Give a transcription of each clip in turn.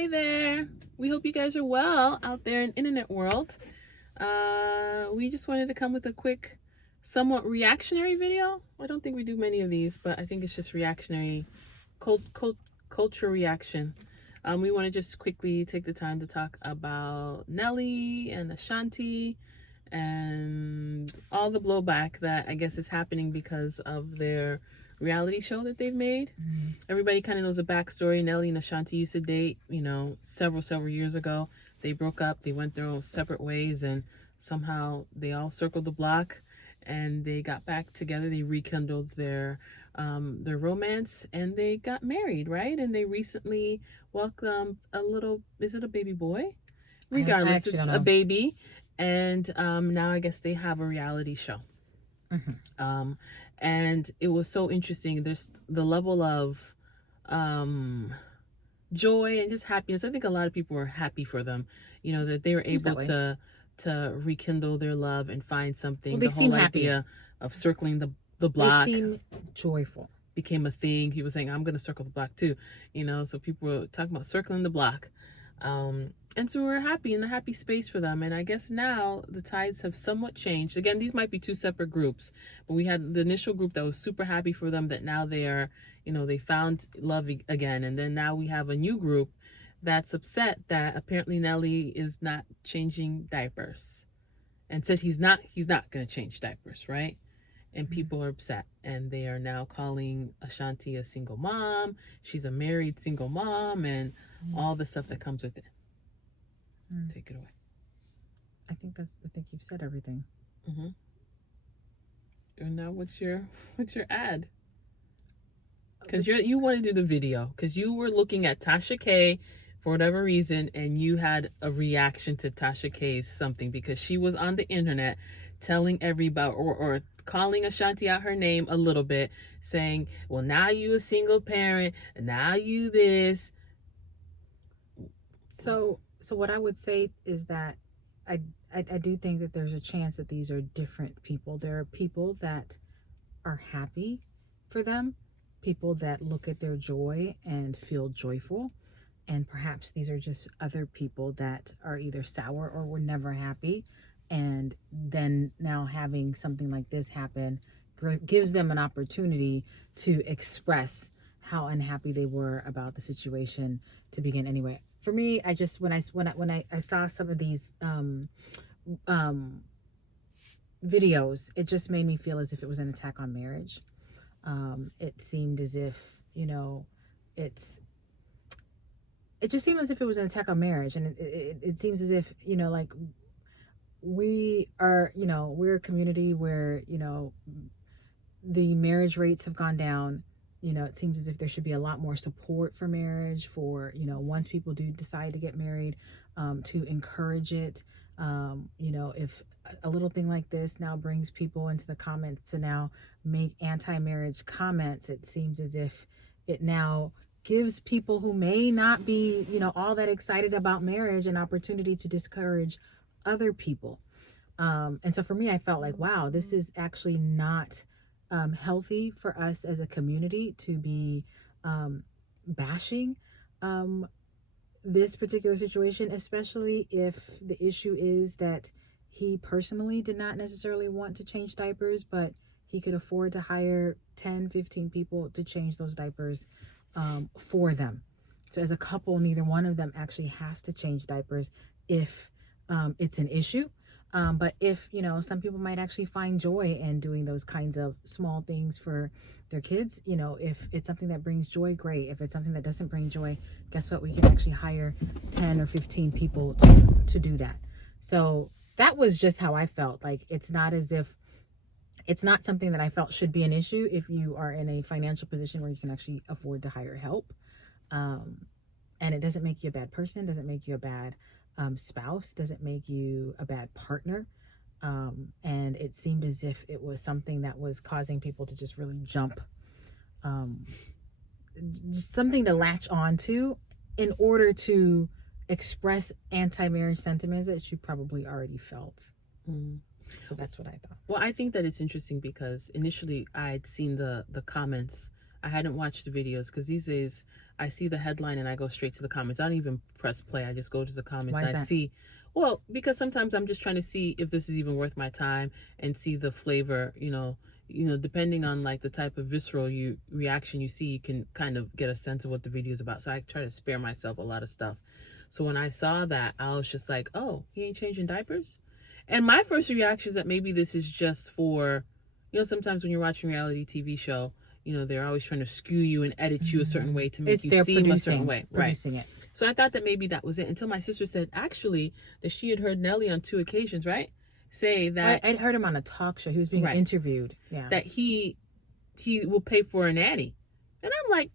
Hey there. We hope you guys are well out there in internet world. We just wanted to come with a quick, somewhat reactionary video. I don't think we do many of these, but I think it's just reactionary, culture reaction. We want to just quickly take the time to talk about Nelly and Ashanti and all the blowback that I guess is happening because of their reality show that they've made. Everybody kind of knows the backstory. Nelly and Ashanti used to date, several years ago. They broke up. They went their own separate ways, and somehow they all circled the block, and they got back together. They rekindled their romance, and they got married, right? And they recently welcomed is it a baby boy? Regardless, it's a baby, and now I guess they have a reality show. And it was so interesting. There's the level of joy and just happiness. I think a lot of people were happy for them, that they were able to rekindle their love and find something. Well, the whole idea of circling the block, they seem joyful, became a thing. He was saying, I'm going to circle the block too, so people were talking about circling the block. And so we're happy, in a happy space for them. And I guess now the tides have somewhat changed. Again, these might be two separate groups, but we had the initial group that was super happy for them, that now they are, they found love again. And then now we have a new group that's upset that apparently Nelly is not changing diapers, and said he's not going to change diapers, right? And people are upset, and they are now calling Ashanti a single mom. She's a married single mom, and all the stuff that comes with it. Take it away. I think you've said everything. And now what's your ad? Because you want to do the video, because you were looking at Tasha K for whatever reason, and you had a reaction to Tasha K's something, because she was on the internet telling everybody, or calling Ashanti out her name a little bit, saying, well, now you a single parent, and now you this. So what I would say is that I do think that there's a chance that these are different people. There are people that are happy for them, people that look at their joy and feel joyful, and perhaps these are just other people that are either sour or were never happy, and then now having something like this happen gives them an opportunity to express how unhappy they were about the situation to begin anyway. For me, I just when I saw some of these videos, it just made me feel as if it was an attack on marriage. It seemed as if it just seemed as if it was an attack on marriage, and it seems as if like we are we're a community where the marriage rates have gone down. It seems as if there should be a lot more support for marriage, for, once people do decide to get married, to encourage it. If a little thing like this now brings people into the comments to now make anti-marriage comments, it seems as if it now gives people who may not be, all that excited about marriage an opportunity to discourage other people. And so for me, I felt like, wow, this is actually not healthy for us as a community to be bashing this particular situation, especially if the issue is that he personally did not necessarily want to change diapers, but he could afford to hire 10, 15 people to change those diapers for them. So as a couple, neither one of them actually has to change diapers if it's an issue. But if, some people might actually find joy in doing those kinds of small things for their kids, if it's something that brings joy, great. If it's something that doesn't bring joy, guess what? We can actually hire 10 or 15 people to do that. So that was just how I felt. Like, it's not something that I felt should be an issue if you are in a financial position where you can actually afford to hire help. And it doesn't make you a bad person, doesn't make you a bad spouse, doesn't make you a bad partner. And it seemed as if it was something that was causing people to just really jump, just something to latch on to in order to express anti-marriage sentiments that you probably already felt. So that's what I thought. Well, I think that it's interesting because initially I'd seen the comments. I hadn't watched the videos because these days I see the headline and I go straight to the comments. I don't even press play. I just go to the comments. Why is And I that? see, well, because sometimes I'm just trying to see if this is even worth my time and see the flavor, depending on like the type of visceral reaction you see, you can kind of get a sense of what the video is about. So I try to spare myself a lot of stuff. So when I saw that, I was just like, oh, he ain't changing diapers? And my first reaction is that maybe this is just for, sometimes when you're watching a reality TV show, they're always trying to skew you and edit you a certain way to make you seem a certain way. Producing Right. it. So I thought that maybe that was it until my sister said, actually, that she had heard Nelly on 2 occasions, right? Say that I'd heard him on a talk show. He was being interviewed. Yeah. that he will pay for a nanny. And I'm like,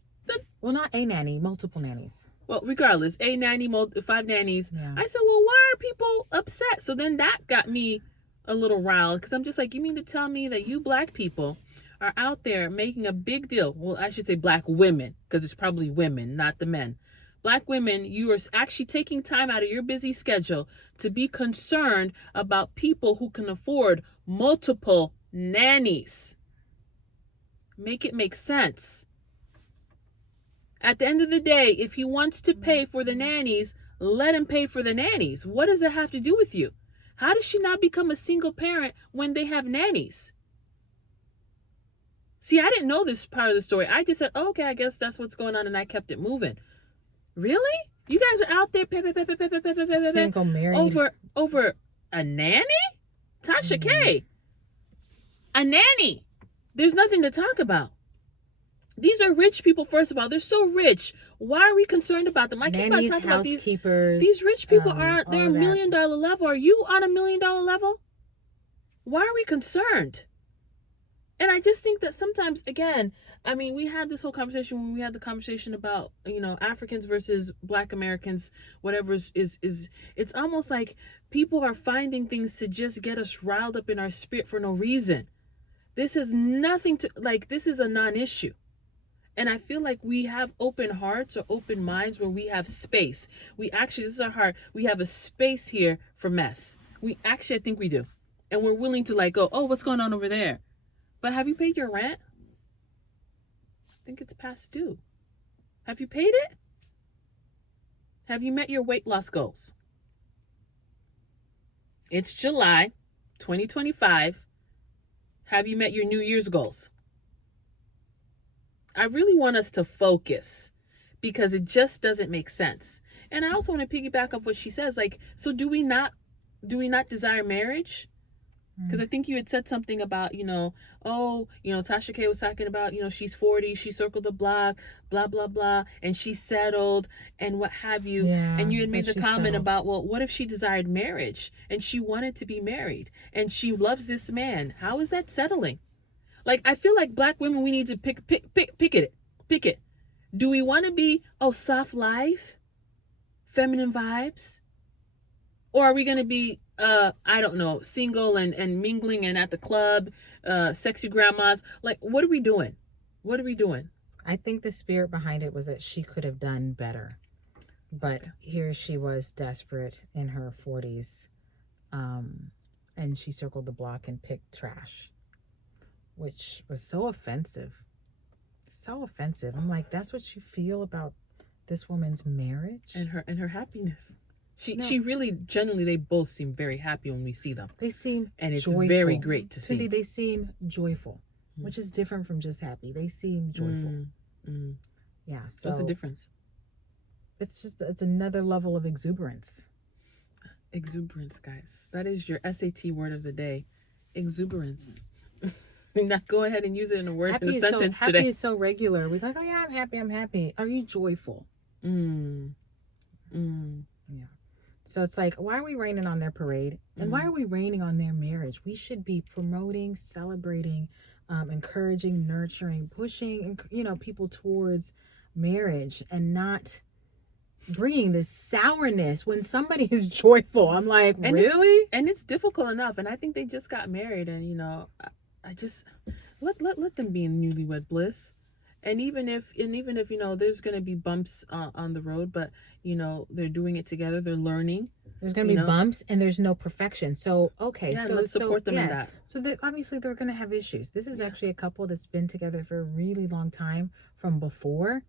well, not a nanny, multiple nannies. well, regardless, a nanny, 5 nannies. Yeah. I said, well, why are people upset? So then that got me a little riled because I'm just like, you mean to tell me that you black people are out there making a big deal? Well, I should say black women, because it's probably women, not the men. Black women, you are actually taking time out of your busy schedule to be concerned about people who can afford multiple nannies. Make it make sense. At the end of the day, if he wants to pay for the nannies, let him pay for the nannies. What does it have to do with you? How does she not become a single parent when they have nannies? See, I didn't know this part of the story. I just said, oh, okay, I guess that's what's going on, and I kept it moving. Really? You guys are out there single, married, over a nanny? Tasha K. A nanny. There's nothing to talk about. These are rich people, first of all. They're so rich. Why are we concerned about them? I keep on talking about these rich people. They're $1 million level. Are you on $1 million level? Why are we concerned? And I just think that sometimes, again, I mean, we had this whole conversation when we had the conversation about, Africans versus Black Americans, whatever is it's almost like people are finding things to just get us riled up in our spirit for no reason. This is nothing to, like, this is a non-issue. And I feel like we have open hearts or open minds where we have space. This is our heart. We have a space here for mess. I think we do. And we're willing to like go, oh, what's going on over there? But have you paid your rent? I think it's past due. Have you paid it? Have you met your weight loss goals? It's July 2025. Have you met your New Year's goals? I really want us to focus because it just doesn't make sense. And I also want to piggyback off what she says. Like, so do we not desire marriage? Because I think you had said something about, Tasha K was talking about, she's 40, she circled the block, blah, blah, blah, and she's settled and what have you. Yeah, and you had made the comment about, well, what if she desired marriage and she wanted to be married and she loves this man? How is that settling? Like, I feel like Black women, we need to pick it. Do we want to be, soft life, feminine vibes? Or are we going to be, I don't know, single and mingling and at the club, sexy grandmas? Like, what are we doing? I think the spirit behind it was that she could have done better. But here she was desperate in her 40s. And she circled the block and picked trash, which was so offensive. I'm like, that's what you feel about this woman's marriage? And her happiness. She really, genuinely, they both seem very happy when we see them. They seem and it's joyful. Very great to see. Cindy, they seem joyful, which is different from just happy. They seem joyful. Yeah, so what's the difference? It's another level of exuberance. Exuberance, guys. That is your SAT word of the day. Exuberance. Now go ahead and use it in a sentence today. Happy is so regular. We're like, oh yeah, I'm happy. Are you joyful? Yeah. So it's like, why are we raining on their parade? And why are we raining on their marriage? We should be promoting, celebrating, encouraging, nurturing, pushing, people towards marriage and not bringing this sourness when somebody is joyful. I'm like, really? It's difficult enough. And I think they just got married and, I just let them be in newlywed bliss. And even if there's going to be bumps on the road, but they're doing it together, they're learning. There's going to be bumps and there's no perfection. So so let's support them in that. So obviously they're going to have issues. This is actually a couple that's been together for a really long time from before.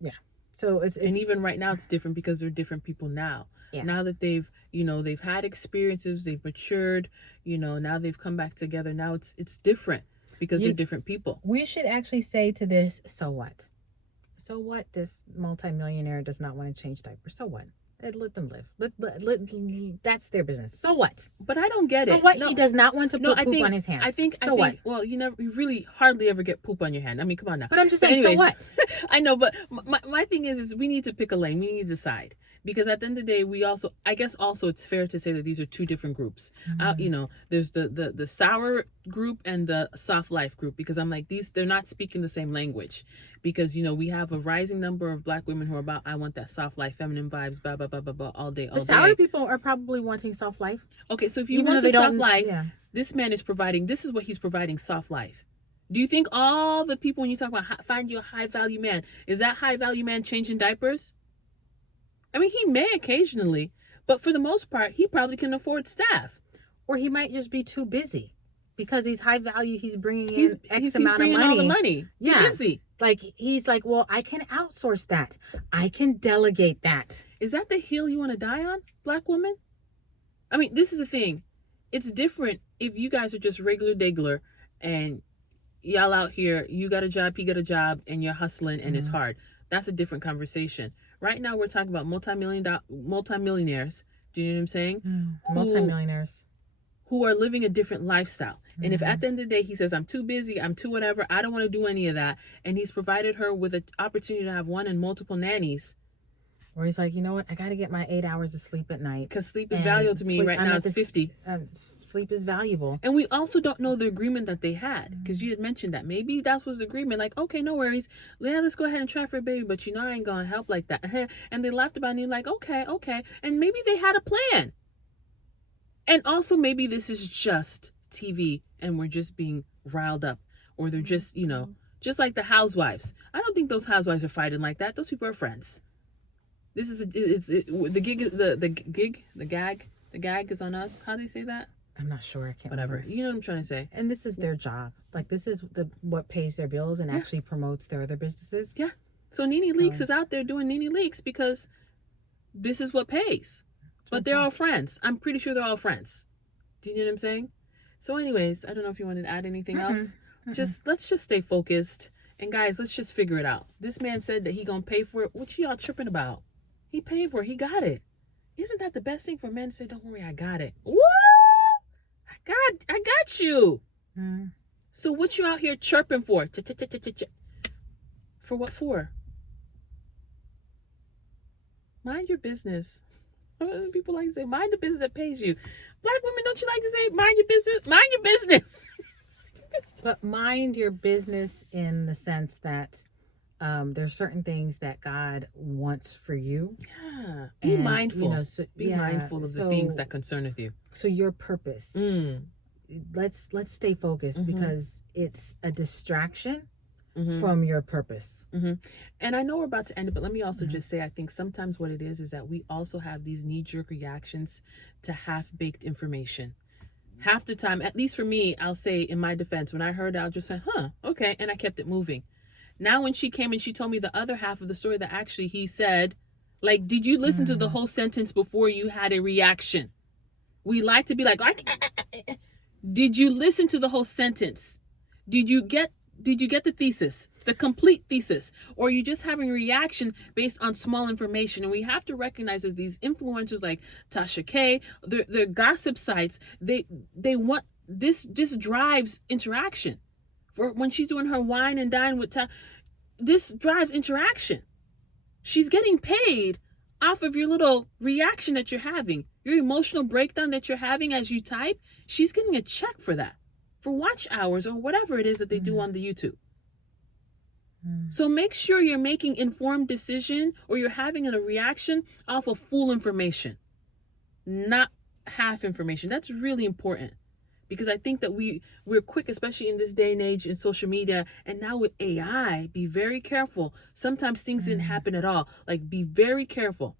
Yeah, So it's and even right now it's different because they're different people now. Yeah. Now that they've had experiences, they've matured, now they've come back together. Now it's different because they're different people. We should actually say to this, so what? So what? This multimillionaire does not want to change diapers. So what? Let them live. That's their business. So what? But I don't get So it. what? No, He does not want to put I poop think, on his hands. I think. What? Well, you really hardly ever get poop on your hand. I mean, come on now. But I'm just saying, anyways, so what? I know, but my thing is we need to pick a lane. We need to decide. Because at the end of the day, I guess it's fair to say that these are two different groups. There's the sour group and the soft life group, because I'm like, they're not speaking the same language. Because, we have a rising number of Black women who are about, I want that soft life, feminine vibes, blah, blah, blah, blah, blah, all day, all day. The sour people are probably wanting soft life. Okay, so if you want the soft life, this man is providing, this is what he's providing, soft life. Do you think all the people, when you talk about find you a high value man, is that high value man changing diapers? I mean, he may occasionally, but for the most part, he probably can afford staff. Or he might just be too busy because he's high value. He's bringing in X amount of money. All the money. Yeah. He's busy. Like, he's like, well, I can outsource that. I can delegate that. Is that the hill you want to die on, Black woman? I mean, this is the thing. It's different if you guys are just regular degler and y'all out here, you got a job, he got a job, and you're hustling and it's hard. That's a different conversation. Right now, we're talking about multimillionaires. Do you know what I'm saying? Multimillionaires. Who are living a different lifestyle. And if at the end of the day, he says, I'm too busy, I'm too whatever, I don't want to do any of that. And he's provided her with an opportunity to have one and multiple nannies. Or he's like, you know what? I got to get my 8 hours of sleep at night. Because sleep is valuable to me. Right now it's 50. Sleep is valuable. And we also don't know the agreement that they had. Because you had mentioned that. Maybe that was the agreement. Like, okay, no worries. Yeah, let's go ahead and try for a baby. But I ain't going to help like that. And they laughed about it. And you're like, okay. And maybe they had a plan. And also maybe this is just TV. And we're just being riled up. Or they're just, just like the housewives. I don't think those housewives are fighting like that. Those people are friends. This is the gag is on us. How do they say that? I'm not sure. I can't. Whatever. Remember. You know what I'm trying to say. And this is their job. Like, this is what pays their bills and actually promotes their other businesses. Yeah. So Nene Leakes is out there doing Nene Leakes because this is what pays. But they're all friends. I'm pretty sure they're all friends. Do you know what I'm saying? So anyways, I don't know if you wanted to add anything else. Let's just stay focused. And guys, let's just figure it out. This man said that he gonna pay for it. What y'all tripping about? He paid for it. He got it. Isn't that the best thing for a man to say, don't worry, I got it? Woo! I got you. So what you out here chirping for? For what for? Mind your business. People like to say, mind the business that pays you. Black women, don't you like to say, mind your business? Mind your business. But mind your business in the sense that there's certain things that God wants for you. Yeah. Be mindful. Be mindful of the things that concerneth you. So your purpose. Let's stay focused because it's a distraction from your purpose. And I know we're about to end it, but let me also just say, I think sometimes what it is that we also have these knee-jerk reactions to half-baked information. Half the time, at least for me, I'll say in my defense, when I heard it, I'll just say, okay, and I kept it moving. Now when she came and she told me the other half of the story that actually he said, like, did you listen to the whole sentence before you had a reaction? We like to be like, did you listen to the whole sentence? Did you get the thesis, the complete thesis? Or are you just having a reaction based on small information? And we have to recognize that these influencers like Tasha K, their gossip sites, they want this drives interaction. For when she's doing her wine and dine with this drives interaction. She's getting paid off of your little reaction that you're having, your emotional breakdown that you're having as you type. She's getting a check for that, for watch hours or whatever it is that they do on the YouTube. So make sure you're making informed decision or you're having a reaction off of full information, not half information. That's really important. Because I think that we're quick, especially in this day and age in social media. And now with AI, be very careful. Sometimes things didn't happen at all. Like, be very careful.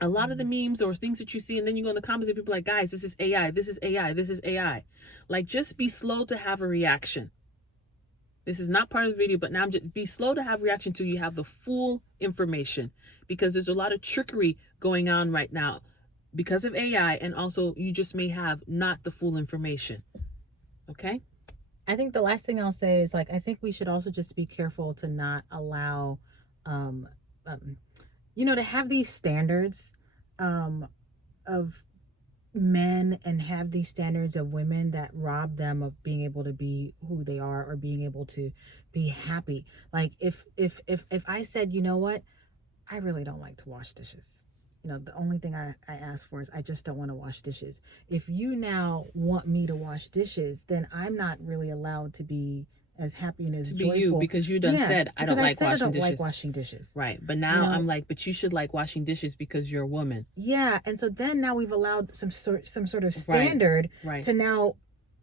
A lot of the memes or things that you see, and then you go in the comments and people are like, guys, this is AI, this is AI, this is AI. Like, just be slow to have a reaction. This is not part of the video, but now I'm just be slow to have reaction till you have the full information, because there's a lot of trickery going on right now because of AI, and also you just may have not the full information. Okay? I think the last thing I'll say is, like, I think we should also just be careful to not allow, to have these standards of men and have these standards of women that rob them of being able to be who they are or being able to be happy. Like, if I said, you know what, I really don't like to wash dishes. The only thing I ask for is I just don't want to wash dishes. If you now want me to wash dishes, then I'm not really allowed to be as happy and as To joyful. be you, because you done said I don't like washing dishes. Right. But now I'm like, but you should like washing dishes because you're a woman. Yeah. And so then now we've allowed some sort of standard to now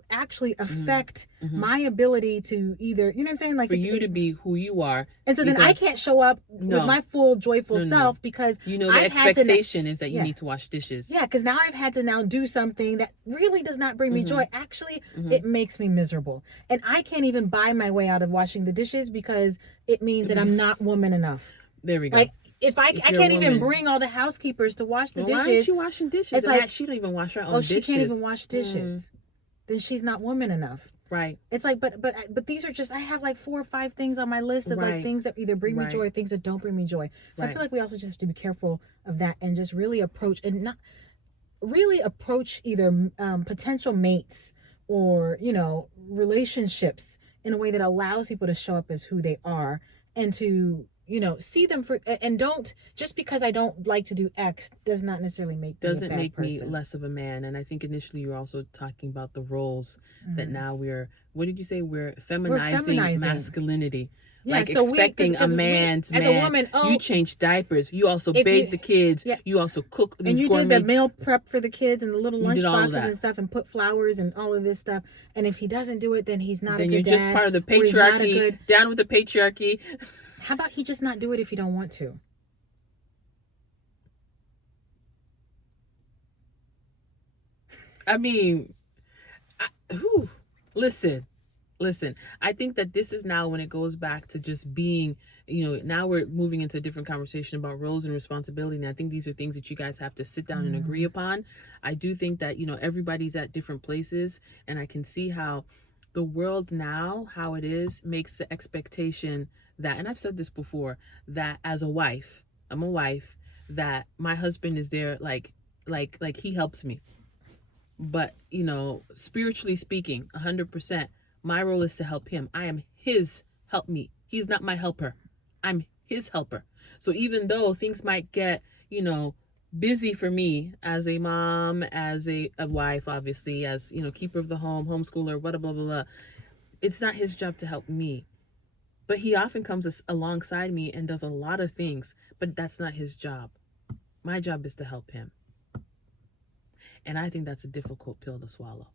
actually affect my ability to either, you know what I'm saying? Like, for you to be who you are. And so then I can't show up with my full joyful self because the expectation is that you need to wash dishes. Yeah, because now I've had to now do something that really does not bring me joy. Actually, it makes me miserable. And I can't even buy my way out of washing the dishes because it means that I'm not woman enough. There we go. Like, if I can't even bring all the housekeepers to wash the dishes. Why aren't you washing dishes? It's like, she don't even wash her own dishes. She can't even wash dishes. Then she's not woman enough. Right. It's like, but these are just, I have like 4 or 5 things on my list of like things that either bring me joy or things that don't bring me joy. So I feel like we also just have to be careful of that and just really approach either potential mates or, relationships in a way that allows people to show up as who they are and to, see them for, and don't, just because I don't like to do X does not necessarily make me a bad person. Me less of a man. And I think initially you were also talking about the roles that now what did you say? We're feminizing masculinity. Yeah, like, so expecting a man's man. As a woman, you change diapers. You also bathe the kids. Yeah. You also cook these and you gourmet... did the meal prep for the kids and the little lunch boxes and stuff and put flowers and all of this stuff. And if he doesn't do it, then he's not a good dad. Then you're just part of the patriarchy. Down with the patriarchy. How about he just not do it if you don't want to? I mean, listen. I think that this is now when it goes back to just being, now we're moving into a different conversation about roles and responsibility. And I think these are things that you guys have to sit down and agree upon. I do think that, everybody's at different places, and I can see how the world now, how it is, makes the expectation that, and I've said this before, that as a wife, I'm a wife, that my husband is there like he helps me. But, spiritually speaking, 100%, my role is to help him. I am his helpmeet. He's not my helper. I'm his helper. So even though things might get, busy for me as a mom, as a wife, obviously, as, keeper of the home, homeschooler, blah, blah, blah, blah, it's not his job to help me. But he often comes alongside me and does a lot of things, but that's not his job. My job is to help him. And I think that's a difficult pill to swallow.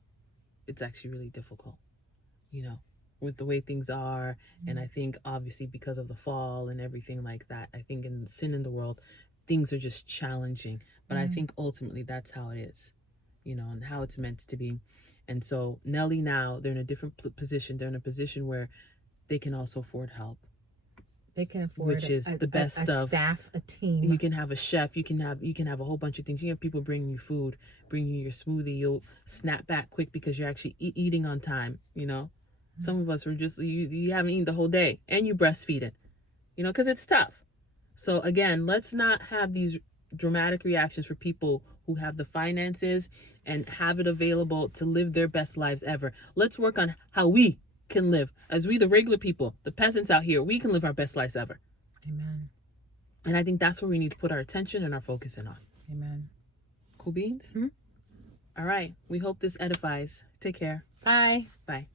It's actually really difficult, with the way things are. And I think obviously because of the fall and everything like that, I think in sin in the world, things are just challenging. But I think ultimately that's how it is, and how it's meant to be. And so Nelly now, they're in a different position. They're in a position where they can also afford help. They can afford, which is the best stuff. Staff, a team. You can have a chef. You can have a whole bunch of things. You have people bringing you food, bringing you your smoothie. You'll snap back quick because you're actually eating on time. Some of us were just you haven't eaten the whole day and you breastfeeding, because it's tough. So again, let's not have these dramatic reactions for people who have the finances and have it available to live their best lives ever. Let's work on how we can live as we, the regular people, the peasants out here, we can live our best lives ever. Amen. And I think that's where we need to put our attention and our focus in on. Amen. Cool beans? All right. We hope this edifies. Take care. Bye. Bye.